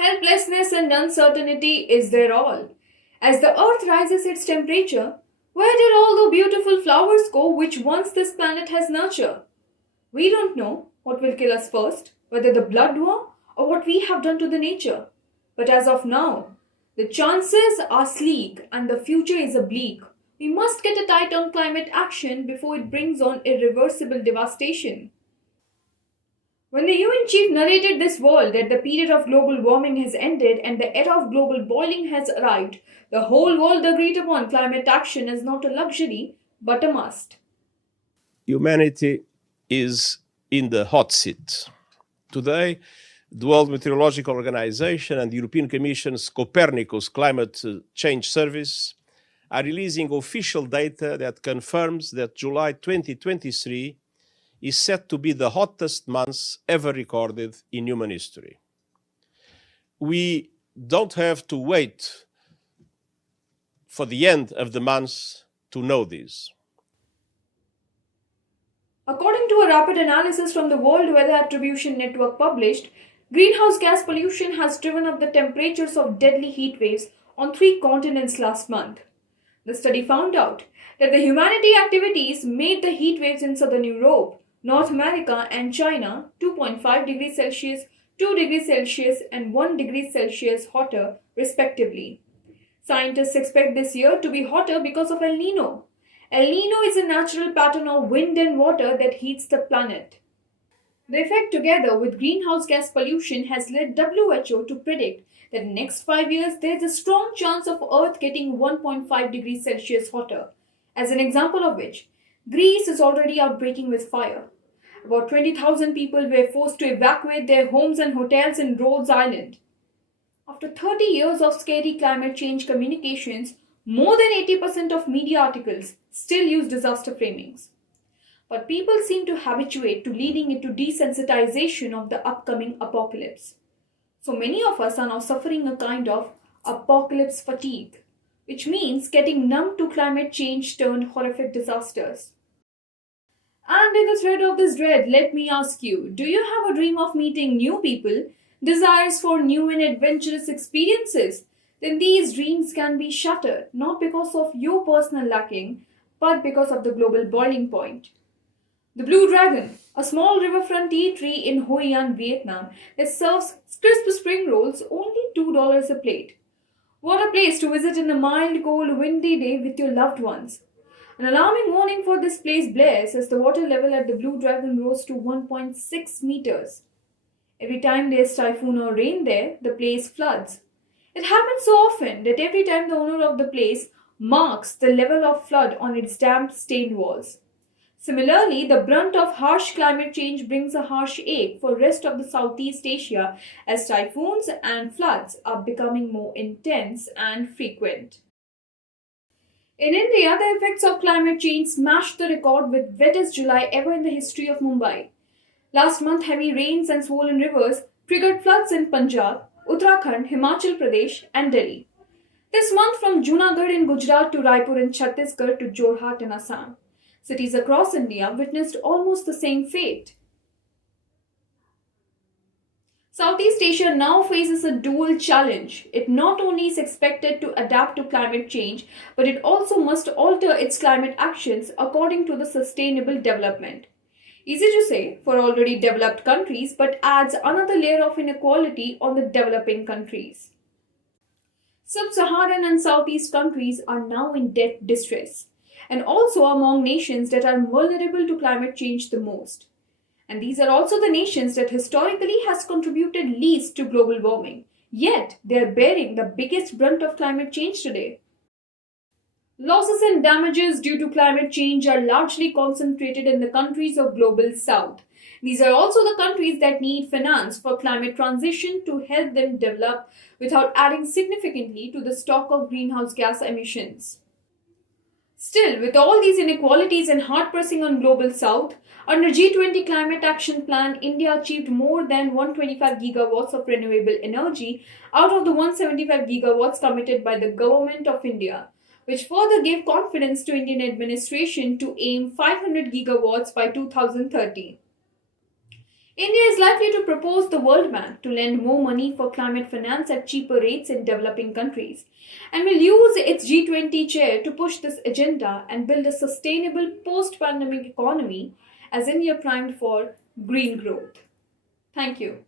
Helplessness and uncertainty is their all. As the earth rises its temperature, where did all the beautiful flowers go which once this planet has nurtured? We don't know what will kill us first, whether the blood war or what we have done to the nature. But as of now, the chances are sleek and the future is bleak. We must get a tight on climate action before it brings on irreversible devastation. When the UN chief narrated this world that the period of global warming has ended and the era of global boiling has arrived, the whole world agreed upon climate action as not a luxury but a must. Humanity is in the hot seat. Today, the World Meteorological Organization and the European Commission's Copernicus Climate Change Service are releasing official data that confirms that July 2023 is set to be the hottest month ever recorded in human history. We don't have to wait for the end of the month to know this. According to a rapid analysis from the World Weather Attribution Network published, greenhouse gas pollution has driven up the temperatures of deadly heat waves on 3 continents last month. The study found out that the humanity activities made the heat waves in southern Europe, North America and China 2.5 degrees Celsius, 2 degrees Celsius and 1 degree Celsius hotter respectively. Scientists expect this year to be hotter because of El Nino. El Nino is a natural pattern of wind and water that heats the planet. The effect together with greenhouse gas pollution has led WHO to predict that in the next 5 years there is a strong chance of Earth getting 1.5 degrees Celsius hotter. As an example of which, Greece is already outbreaking with fire. About 20,000 people were forced to evacuate their homes and hotels in Rhodes Island. After 30 years of scary climate change communications, more than 80% of media articles still use disaster framings. But people seem to habituate to leading into desensitization of the upcoming apocalypse. So many of us are now suffering a kind of apocalypse fatigue, which means getting numb to climate change turned horrific disasters. And in the thread of this dread, let me ask you, do you have a dream of meeting new people, desires for new and adventurous experiences? Then these dreams can be shattered, not because of your personal lacking, but because of the global boiling point. The Blue Dragon, a small riverfront eatery in Hoi An, Vietnam, that serves crisp spring rolls only $2 a plate. What a place to visit in a mild, cold, windy day with your loved ones. An alarming warning for this place blares as the water level at the Blue Dragon rose to 1.6 meters. Every time there's typhoon or rain there, the place floods. It happens so often that every time the owner of the place marks the level of flood on its damp, stained walls. Similarly, the brunt of harsh climate change brings a harsh ache for the rest of the Southeast Asia as typhoons and floods are becoming more intense and frequent. In India, the effects of climate change smashed the record with wettest July ever in the history of Mumbai. Last month, heavy rains and swollen rivers triggered floods in Punjab, Uttarakhand, Himachal Pradesh and Delhi. This month from Junagadh in Gujarat to Raipur in Chhattisgarh to Jorhat in Assam. Cities across India witnessed almost the same fate. Southeast Asia now faces a dual challenge. It not only is expected to adapt to climate change, but it also must alter its climate actions according to the Sustainable Development. Easy to say for already developed countries, but adds another layer of inequality on the developing countries. Sub-Saharan and Southeast countries are now in debt distress, and also among nations that are vulnerable to climate change the most. And these are also the nations that historically has contributed least to global warming, yet they are bearing the biggest brunt of climate change today. Losses and damages due to climate change are largely concentrated in the countries of Global South. These are also the countries that need finance for climate transition to help them develop without adding significantly to the stock of greenhouse gas emissions. Still, with all these inequalities and hard pressing on Global South, under G20 Climate Action Plan, India achieved more than 125 gigawatts of renewable energy out of the 175 gigawatts committed by the Government of India, which further gave confidence to Indian administration to aim 500 gigawatts by 2030. India is likely to propose the World Bank to lend more money for climate finance at cheaper rates in developing countries and will use its G20 chair to push this agenda and build a sustainable post pandemic economy as India primed for green growth. Thank you.